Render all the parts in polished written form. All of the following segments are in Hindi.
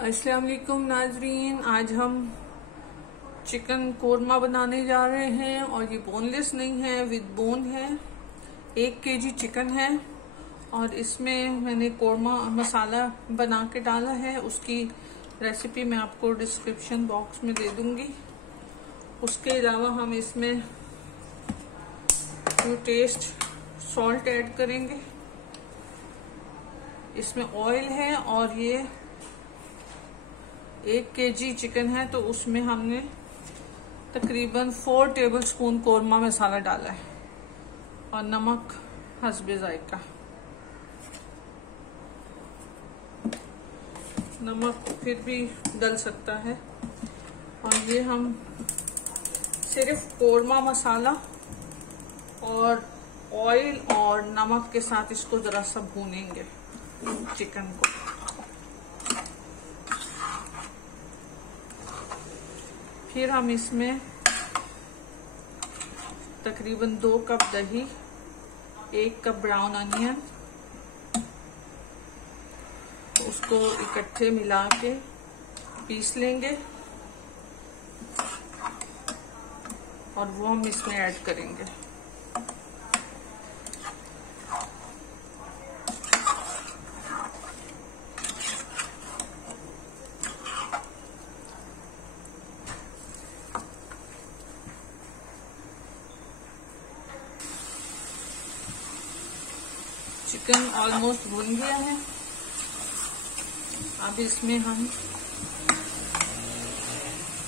अस्सलाम वालेकुम नाजरीन, आज हम चिकन कोरमा बनाने जा रहे हैं और ये बोनलेस नहीं है, विद बोन है। 1 केजी चिकन है और इसमें मैंने कोरमा मसाला बना के डाला है। उसकी रेसिपी मैं आपको डिस्क्रिप्शन बॉक्स में दे दूंगी। उसके अलावा हम इसमें टू टेस्ट सॉल्ट ऐड करेंगे। इसमें ऑयल है और ये 1 केजी चिकन है तो उसमें हमने तकरीबन 4 टेबलस्पून कोरमा मसाला डाला है और नमक हस्बे जायका। नमक फिर भी डल सकता है। और ये हम सिर्फ कोरमा मसाला और ऑयल और नमक के साथ इसको जरा सा भूनेंगे चिकन को। फिर हम इसमें तकरीबन 2 कप दही, 1 कप ब्राउन अनियन, उसको इकट्ठे मिला के पीस लेंगे और वो हम इसमें ऐड करेंगे। चिकन ऑलमोस्ट भुन गया है। अब इसमें हम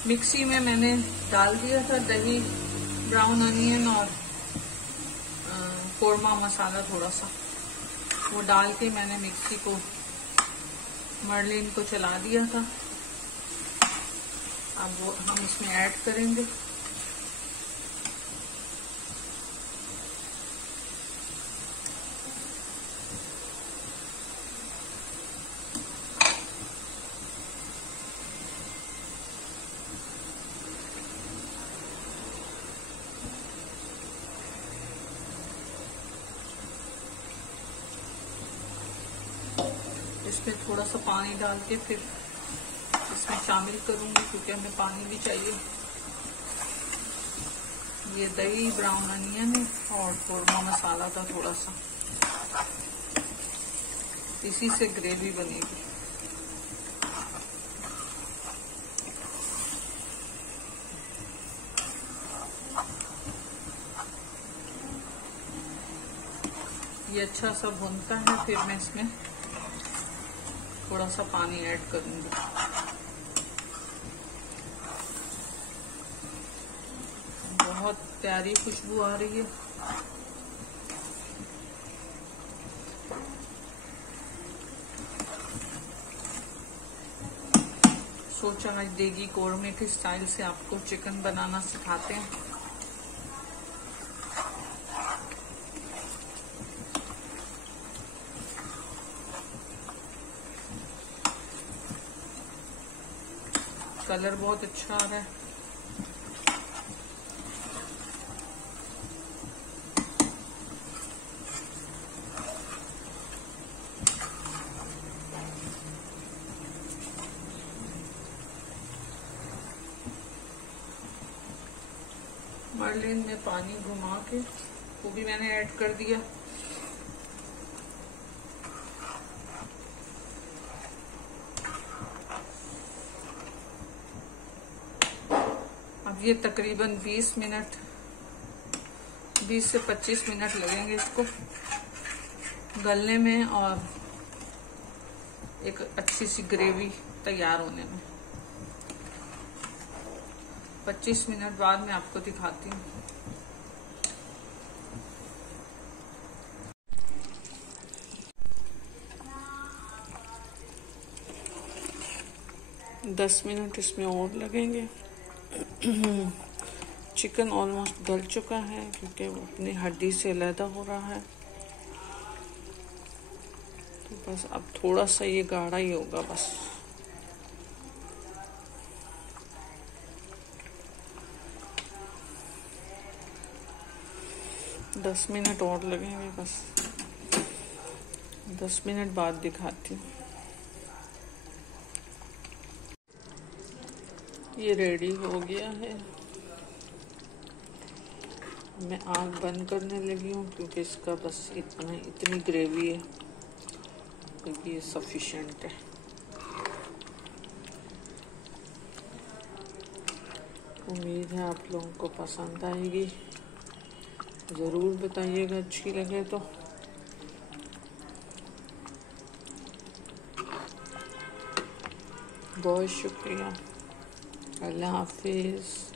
मिक्सी में मैंने डाल दिया था दही, ब्राउन अनियन और कोरमा मसाला थोड़ा सा, वो डाल के मैंने मिक्सी को मर्लिन को चला दिया था। अब वो हम इसमें ऐड करेंगे। इसमें थोड़ा सा पानी डाल के फिर इसमें शामिल करूंगी क्योंकि हमें पानी भी चाहिए। ये दही, ब्राउन अनियन और कोरमा मसाला था थोड़ा सा, इसी से ग्रेवी बनेगी। ये अच्छा सा भुनता है, फिर मैं इसमें थोड़ा सा पानी ऐड करूंगी। बहुत प्यारी खुशबू आ रही है। सोचा आज देगी कोरमे के स्टाइल से आपको चिकन बनाना सिखाते हैं। कलर बहुत अच्छा आ रहा है। मर्लिन में पानी घुमा के वो भी मैंने ऐड कर दिया। अब ये तकरीबन 20 से 25 मिनट लगेंगे इसको गलने में और एक अच्छी सी ग्रेवी तैयार होने में। 25 मिनट बाद मैं आपको दिखाती हूँ। दस मिनट इसमें और लगेंगे। चिकन ऑलमोस्ट गल चुका है क्योंकि वो अपनी हड्डी से अलहदा हो रहा है। तो बस अब थोड़ा सा ये गाढ़ा ही होगा बस। दस मिनट और लगेंगे बस। 10 मिनट बाद दिखाती हूँ। ये रेडी हो गया है। मैं आग बंद करने लगी हूँ क्योंकि इसका बस इतनी ग्रेवी है क्योंकि ये सफिशिएंट है। उम्मीद है आप लोगों को पसंद आएगी, ज़रूर बताइएगा अच्छी लगे तो। बहुत शुक्रिया। अल्लाह हाफिज़।